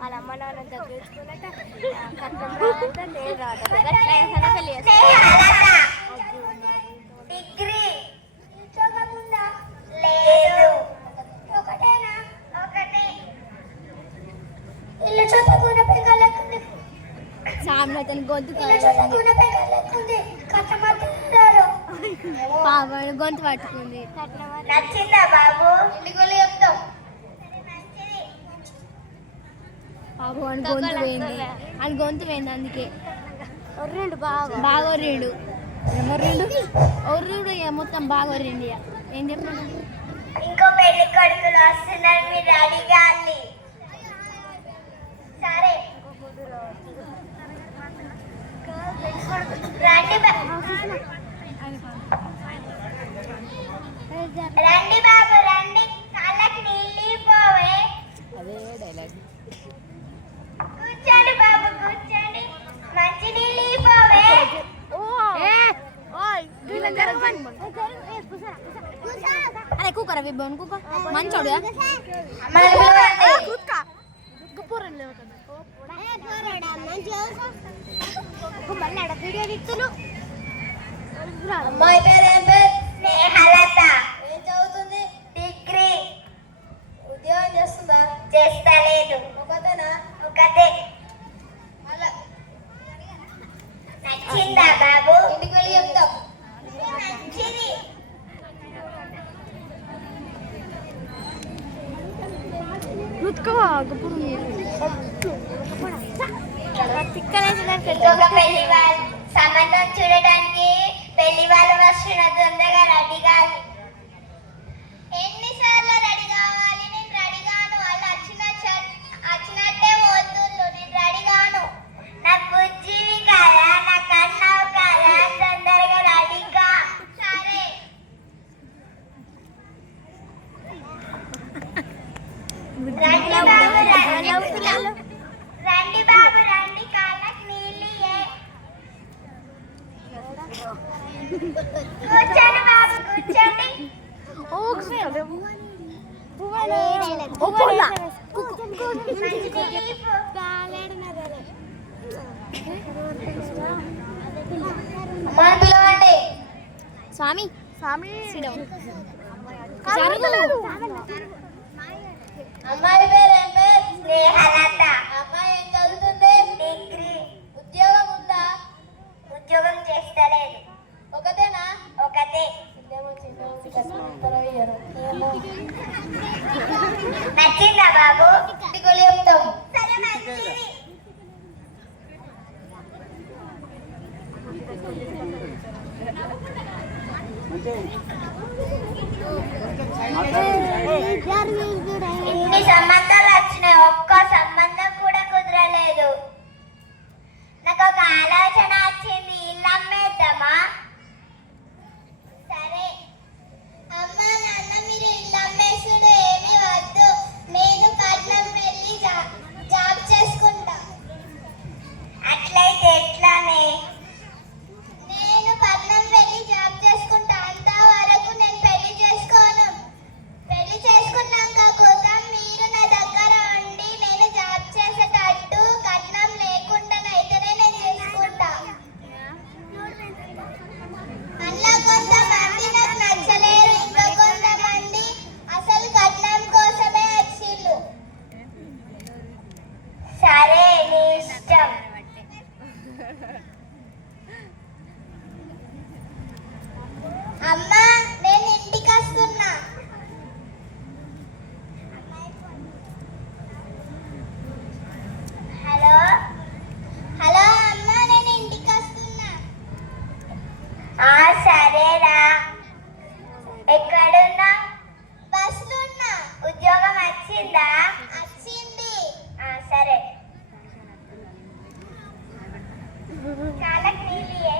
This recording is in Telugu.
వాళ్ళ అమ్మ నాన్న దగ్గరుచుకున్నట్ట డిగ్రీ లేదు ఒకటేనా ఒకటే ఇల్లు చదువుకున్న పిల్లలకుంది సామ్రాతని గొంతు చదువుకున్న పిల్లలకుంది కట్టమన్నారు పాపడు గొంతు పట్టుకుంది నచ్చిందా బాబు ఇంటికి వెళ్ళి చెప్తాం బాబు అని గొంతు పోయింది అని గొంతు పోయింది అందుకే ఒర్రిండు బాగా ఒర్రిండు ఒర్రుడు మొత్తం బాగా ఒర్రిండి ఏం చెప్పాను ఇంకో పెళ్లి కొడుకులు వస్తున్నారు మీరు రెడీగా అండి సరే రండి బాబు రండి కాళ్ళకి నీళ్ళు పోవే అదే డైలాగ్ కూర్చోండి బాబు కూర్చోండి మంచి నీళ్ళు పోవే అరే కుక్కర్ అవి బోన్ కుక్క మంచోడు అమ్మాయి పేరు ఏం పేరు స్నేహలత ఏం చదువుతుంది డిగ్రీ ఉద్యోగం చేస్తుందా చేస్తలేదు ఒకటేనా ఒకటే నచ్చిందా బాబు ఇంటికి వెళ్ళి చెప్తాం నచ్చింది సంబంధం చూడటానికి పెళ్లి వాళ్ళు వస్తున్న తొందరగా రెడీ కాదు ఎన్నిసార్లు రెడీ కావాలి నేను రెడీ కాను వాళ్ళు వచ్చినట్టే పోతుండ్రు నేను రెడీ కాను నా బుజ్జివి కదా నా కన్నావు కదా తొందరగా రెడీగా సరే రండి బాబు రండి కాళ్ళకి నీళ్ళు కూర్చోండి బాబు కూర్చోండి స్వామి స్వామి అమ్మాయి పేరు ఏం పేరు స్నేహలత అమ్మాయి ఏం చదువుతుంది డిగ్రీ ఉద్యోగం ఉందా ఉద్యోగం చేస్తలేదు ఒకటేనా ఒకటే నచ్చిందా బాబు ఇంటికి చెప్తాం సరే మంచిది ఇన్ని సంబంధాలు వచ్చినాయి ఒక్క సంబంధం కూడా కుదరలేదు నాకు ఒక ఆలోచన వచ్చింది ఇల్లు అమ్మేద్దామా సరే అమ్మా నాన్న మీరు ఇల్లు అమ్మేసుడు ఏమీ వద్దు నేను పట్నం వెళ్ళి జాబ్ చేసుకుంటా అట్లయితే ఎట్లానే నేను పట్నం వెళ్ళి జాబ్ చేసుకుంటా అంతవరకు నేను పెళ్లి చేసుకోను పెళ్లి చేసుకున్నాక కూడా మీరు నా దగ్గర ఉండి నేను జాబ్ చేసేటట్టు కట్నం లేకుండానైతేనే నేను చేసుకుంటా అలా కొంతమంది నాకు నచ్చలేరు ఇంకా కొంతమంది అసలు కట్నం కోసమే వచ్చిళ్ళు సరే నీ ఇష్టం అమ్మా నేను ఇంటికి వస్తున్నా హలో హలో అమ్మా నేను ఇంటికి వస్తున్నా సరేరా ఎక్కడున్నా బస్సులో ఉన్నా ఉద్యోగం వచ్చిందా వచ్చింది సరే చాలా నీళ్ళు